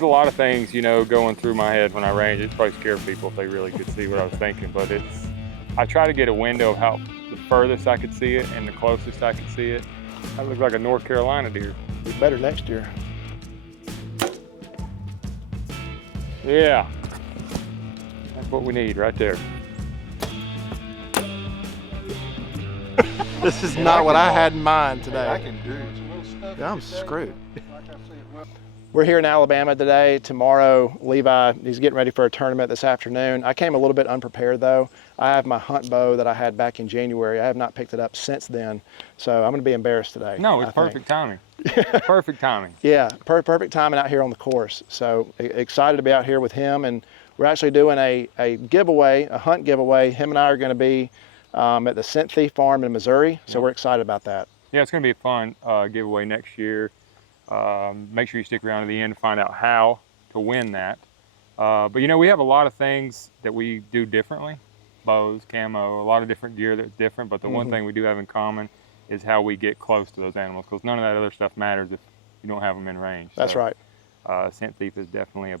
There's a lot of things, you know, going through my head when I range. It probably scared people if they really could see what I was thinking, but I try to get a window of how the furthest I could see it and the closest I could see it. I look like a North Carolina deer. Be better next year. Yeah, that's what we need right there. This is not what I had in mind today. I can do. Yeah, I'm screwed. We're here in Alabama today. Tomorrow, Levi, he's getting ready for a tournament this afternoon. I came a little bit unprepared though. I have my hunt bow that I had back in January. I have not picked it up since then. So I'm gonna be embarrassed today. No, it's perfect timing. Perfect timing. Yeah, perfect timing out here on the course. So excited to be out here with him. And we're actually doing a giveaway, a hunt giveaway. Him and I are gonna be at the Scent Thief Farm in Missouri. So we're excited about that. Yeah, it's gonna be a fun giveaway next year. Make sure you stick around to the end to find out how to win that. But you know, we have a lot of things that we do differently. Bows, camo, a lot of different gear that's different, but the one thing we do have in common is how we get close to those animals, because none of that other stuff matters if you don't have them in range. That's right. Scent Thief is definitely a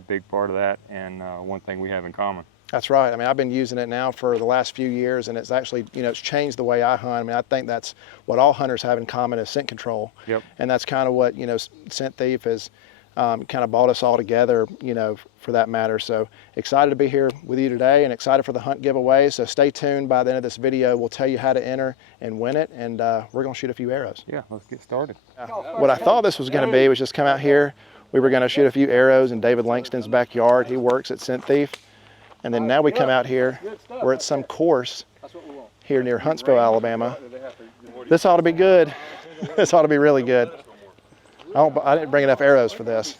big part of that, and one thing we have in common. That's right. I mean, I've been using it now for the last few years, and it's actually, you know, it's changed the way I hunt. I mean, I think that's what all hunters have in common is scent control. Yep. And that's kind of what, you know, Scent Thief has kind of brought us all together, you know, for that matter. So excited to be here with you today and excited for the hunt giveaway. So stay tuned. By the end of this video, we'll tell you how to enter and win it, and we're going to shoot a few arrows. Yeah, let's get started. What I thought this was going to be was just come out here. We were going to shoot a few arrows in David Langston's backyard. He works at Scent Thief. And then now we come out here, we're at some course here near Huntsville, Alabama. This ought to be good. This ought to be really good. I didn't bring enough arrows for this.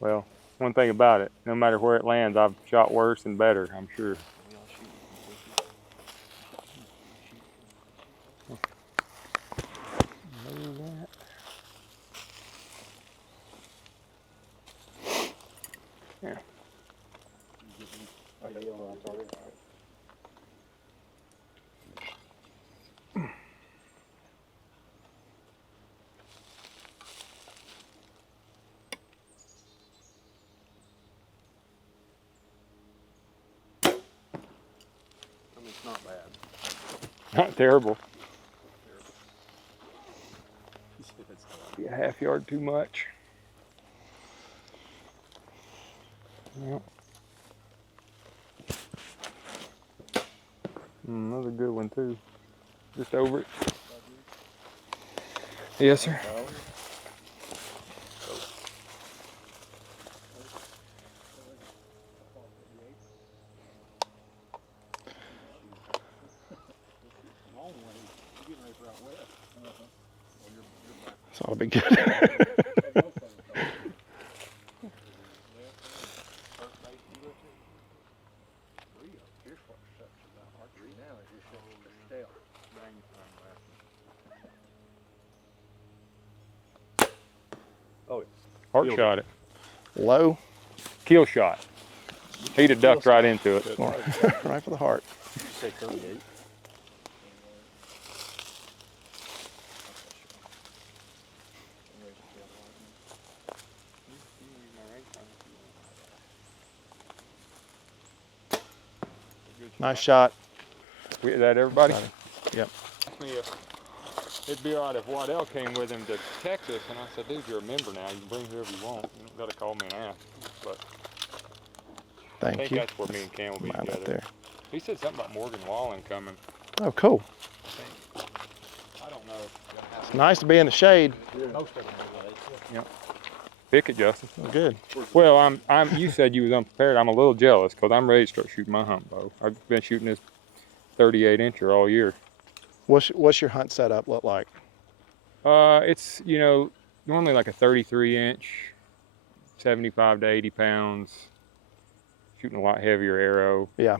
Well, one thing about it, no matter where it lands, I've shot worse and better, I'm sure. Yeah. It's not bad. Not terrible. Be a half yard too much. Yep. Another good one too. Just over it. Yes, sir. This ought to be good. Oh, Heart shot it. Low. Kill shot. He'd have ducked right into it. Right for the heart. say 38. Nice shot. Is that everybody? Yep. It'd be all right if Whitetail came with him to Texas, and I said, dude, you're a member now. You can bring whoever you want. You don't got to call me and ask. But I think Thank you. that's where me and Cam will be Mine up together. there. He said something about Morgan Wallen coming. Oh, cool. I don't know. It's nice to be in the shade. Yep. Pick it, Justin. Oh, good. Well, you said you was unprepared. I'm a little jealous because I'm ready to start shooting my hunt bow. I've been shooting this 38 incher all year. What's your hunt setup look like? It's, you know, normally like a 33 inch, 75 to 80 pounds, shooting a lot heavier arrow. Yeah.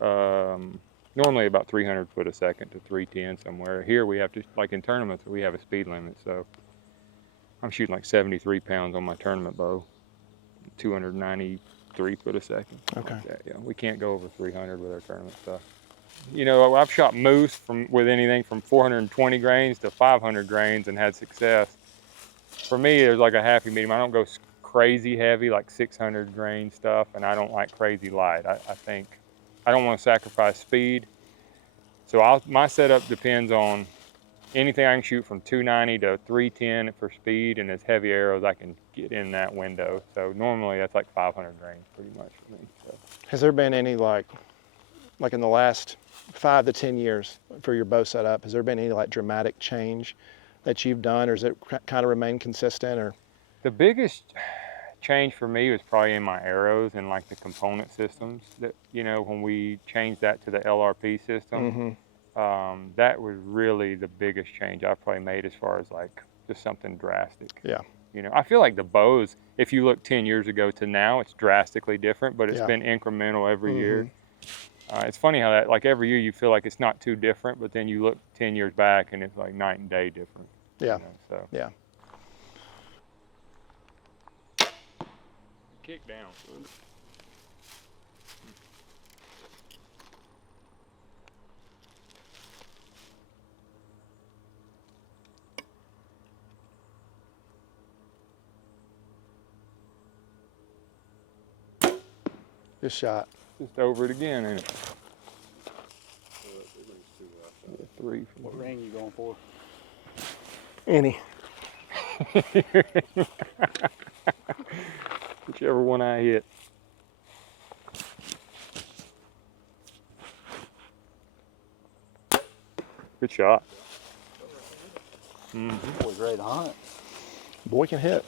Normally about 300 foot a second to 310 somewhere. Here we have to, like in tournaments, we have a speed limit. So I'm shooting like 73 pounds on my tournament bow, 293 foot a second. Okay. Like that, yeah, we can't go over 300 with our tournament stuff. You know, I've shot moose with anything from 420 grains to 500 grains and had success. for me, there's like a happy medium. I don't go crazy heavy, like 600 grain stuff, and I don't like crazy light. I think I don't want to sacrifice speed. So my setup depends on anything I can shoot from 290 to 310 for speed, and as heavy arrows I can get in that window. So normally that's like 500 grains pretty much for me. So. Has there been any like in the last 5 to 10 years for your bow setup, has there been any like dramatic change that you've done, or has it kind of remained consistent? Or the biggest change for me was probably in my arrows and like the component systems. That, you know, when we changed that to the LRP system, that was really the biggest change I've probably made as far as like just something drastic. Yeah. You know, I feel like the bows, if you look 10 years ago to now, it's drastically different, but it's been incremental every year. It's funny how that, like every year you feel like it's not too different, but then you look 10 years back and it's like night and day different. Yeah. You know, so. Yeah. Kick down. Good shot. Just over it again, ain't it? Yeah, 3. What ring you going for? Any. Whichever one I hit. Good shot. Boy, great hunt. Boy can hit.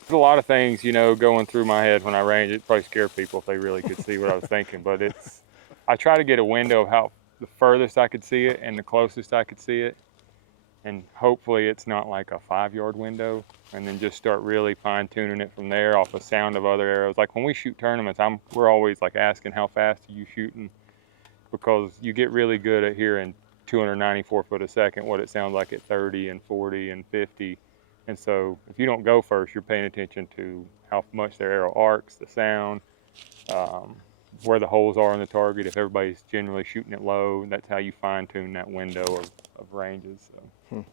There's a lot of things, you know, going through my head when I range. It probably scare people if they really could see what I was thinking, but I try to get a window of how the furthest I could see it and the closest I could see it. And hopefully it's not like a 5-yard window, and then just start really fine tuning it from there off the sound of other arrows. Like when we shoot tournaments, we're always like asking how fast are you shooting, because you get really good at hearing 294 foot a second, what it sounds like at 30 and 40 and 50. And so if you don't go first, you're paying attention to how much their arrow arcs, the sound, where the holes are on the target. If everybody's generally shooting it low, that's how you fine tune that window of ranges. So.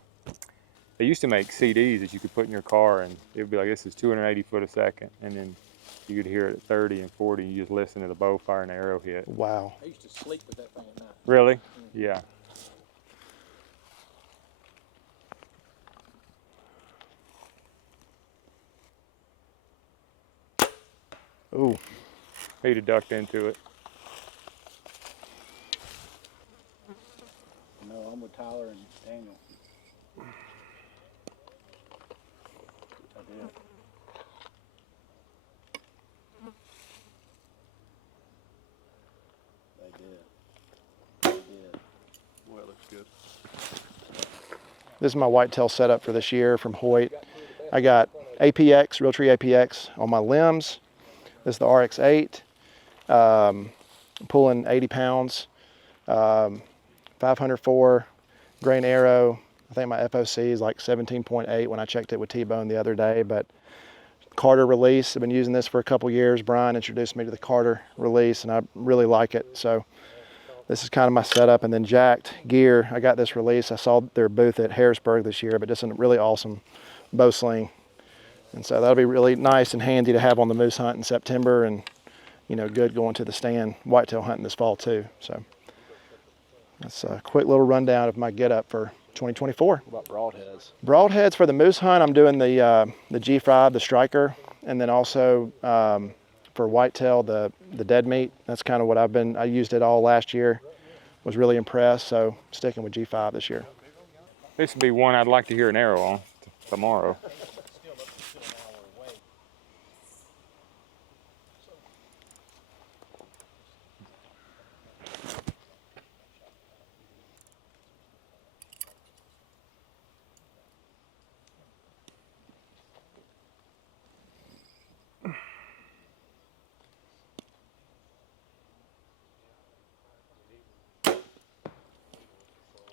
They used to make CDs that you could put in your car, and it would be like, this is 280 foot a second, and then you could hear it at 30 and 40, and you just listen to the bow fire and the arrow hit. Wow. I used to sleep with that thing at night. Really? Yeah. Ooh. He'd have ducked into it. No, I'm with Tyler and Daniel. I did. They did. Well, it looks good. This is my whitetail setup for this year from Hoyt. I got APX, Realtree APX on my limbs. This is the RX8, pulling 80 pounds, 504 grain arrow. I think my FOC is like 17.8 when I checked it with T-Bone the other day, but Carter release, I've been using this for a couple years. Brian introduced me to the Carter release and I really like it. So this is kind of my setup. And then Jacked Gear, I got this release. I saw their booth at Harrisburg this year, but just a really awesome bow sling. And so that'll be really nice and handy to have on the moose hunt in September, and, you know, good going to the stand whitetail hunting this fall too. So that's a quick little rundown of my getup for 2024. What about broadheads? Broadheads for the moose hunt, I'm doing the G5, the striker, and then also for whitetail, the dead meat. That's kind of what I used it all last year. Was really impressed, so sticking with G5 this year. This would be one I'd like to hear an arrow on tomorrow.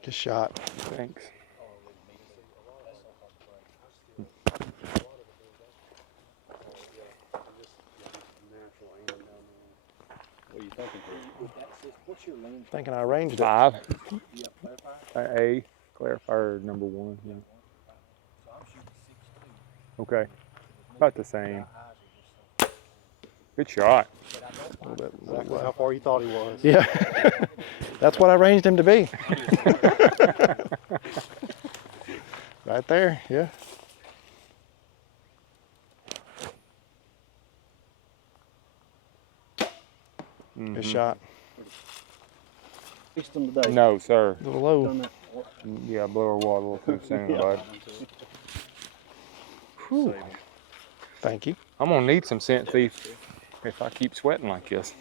Good shot. Thanks. What are you thinking? What's your lane? Thinking I ranged it. 5. Yeah, clarify. A clarifier number 1. Yeah. So I'm shooting 6.2. Okay. About the same. Good shot. A little bit. Exactly how far you thought he was. Yeah. That's what I ranged him to be. Right there, yeah. Good shot. Fixed him today. No, sir. A little low. Done that. Yeah, blew her wad a little too soon, bud. Whew. Thank you. I'm gonna need some scent thief if I keep sweating like this.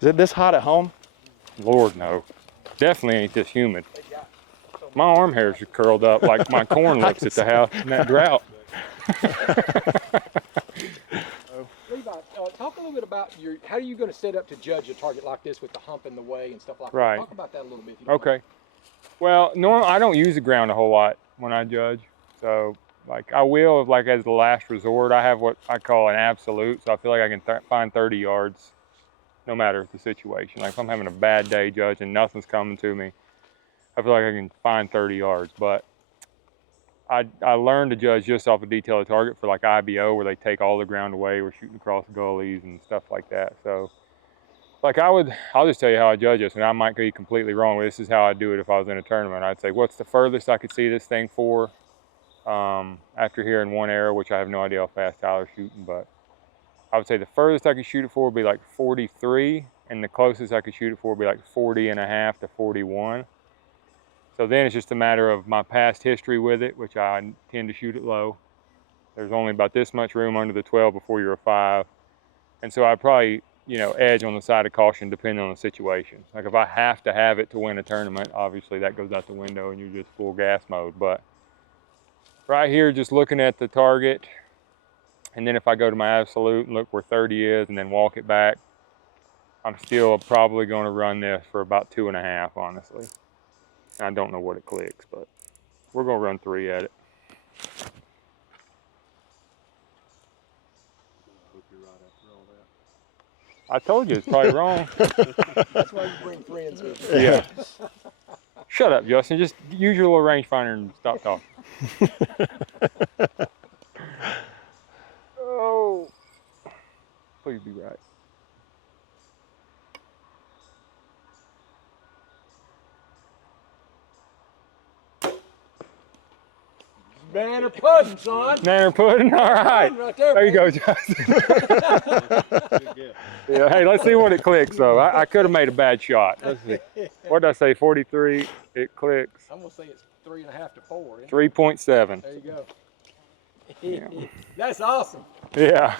Is it this hot at home? Lord, no. Definitely ain't this humid. My arm hairs are curled up like my corn lips at the house in that drought. Levi, talk a little bit about how are you going to set up to judge a target like this with the hump in the way and stuff like Right. that? Talk about that a little bit. If you don't Okay. Well, I don't use the ground a whole lot when I judge. So, like, I will, like, as the last resort. I have what I call an absolute. So I feel like I can find 30 yards no matter the situation. Like, if I'm having a bad day judging, nothing's coming to me, I feel like I can find 30 yards. But I learned to judge just off a detailed target for, like, IBO, where they take all the ground away. We're shooting across gullies and stuff like that. So, like, I'll just tell you how I judge this, and I might be completely wrong, but this is how I do it if I was in a tournament. I'd say, what's the furthest I could see this thing for after hearing one arrow, which I have no idea how fast Tyler's shooting, but I would say the furthest I could shoot it for would be like 43, and the closest I could shoot it for would be like 40.5 to 41. So then it's just a matter of my past history with it, which I tend to shoot it low. There's only about this much room under the 12 before you're a 5. And so I probably, edge on the side of caution depending on the situation. Like, if I have to have it to win a tournament, obviously that goes out the window and you're just full gas mode. But right here, just looking at the target, and then if I go to my absolute and look where 30 is and then walk it back, I'm still probably going to run this for about 2.5, honestly. I don't know what it clicks, but we're going to run 3 at it. I told you it's probably wrong. That's why you bring friends with you. Yeah. Shut up, Justin. Just use your little rangefinder and stop talking. Oh. Please be right. Banner pudding, son. Nanner pudding? All right. Right there, There you go, baby. Justin. Yeah, hey, let's see what it clicks, though. I could have made a bad shot. Let's see. What did I say, 43? It clicks I'm going to say it's 3.5 to 4. 3.7. There you go. Yeah. That's awesome. Yeah.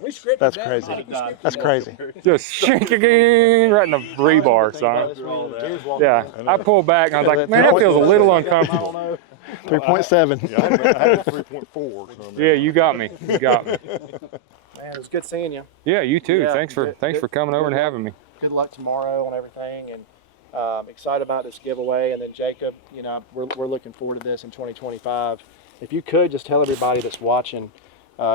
We scripted That's that. crazy. Mike. We scripted That's that. crazy. Just shink again right in the rebar, son. Yeah, I pulled back and I was like, man, that feels a little uncomfortable. 3.7. Yeah, I had a 3.4. So Yeah, you got me. You got me. Man, it was good seeing you. Yeah, you too. Yeah, Thanks good- for coming over and having me. Good luck tomorrow on everything, and excited about this giveaway. And then Jacob, we're looking forward to this in 2025. If you could just tell everybody that's watching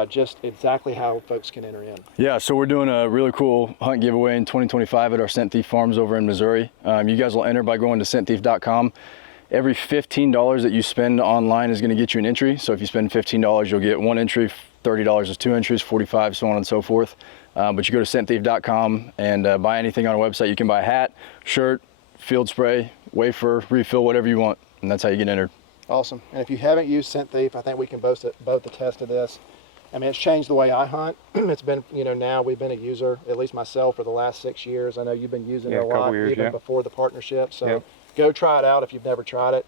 just exactly how folks can enter in. Yeah, so we're doing a really cool hunt giveaway in 2025 at our Scent Thief Farms over in Missouri. You guys will enter by going to scentthief.com. Every $15 that you spend online is going to get you an entry. So if you spend $15, you'll get 1 entry, $30 is 2 entries, 45, so on and so forth. But you go to scentthief.com and buy anything on our website. You can buy a hat, shirt, field spray, wafer, refill, whatever you want, and that's how you get entered. Awesome. And if you haven't used Scent Thief, I think we can both attest to this. I mean, it's changed the way I hunt. It's been, now we've been a user, at least myself, for the last 6 years. I know you've been using it a couple lot, years, even yeah. before the partnership. So Yep. go try it out if you've never tried it.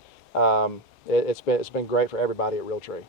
It's been great for everybody at Realtree.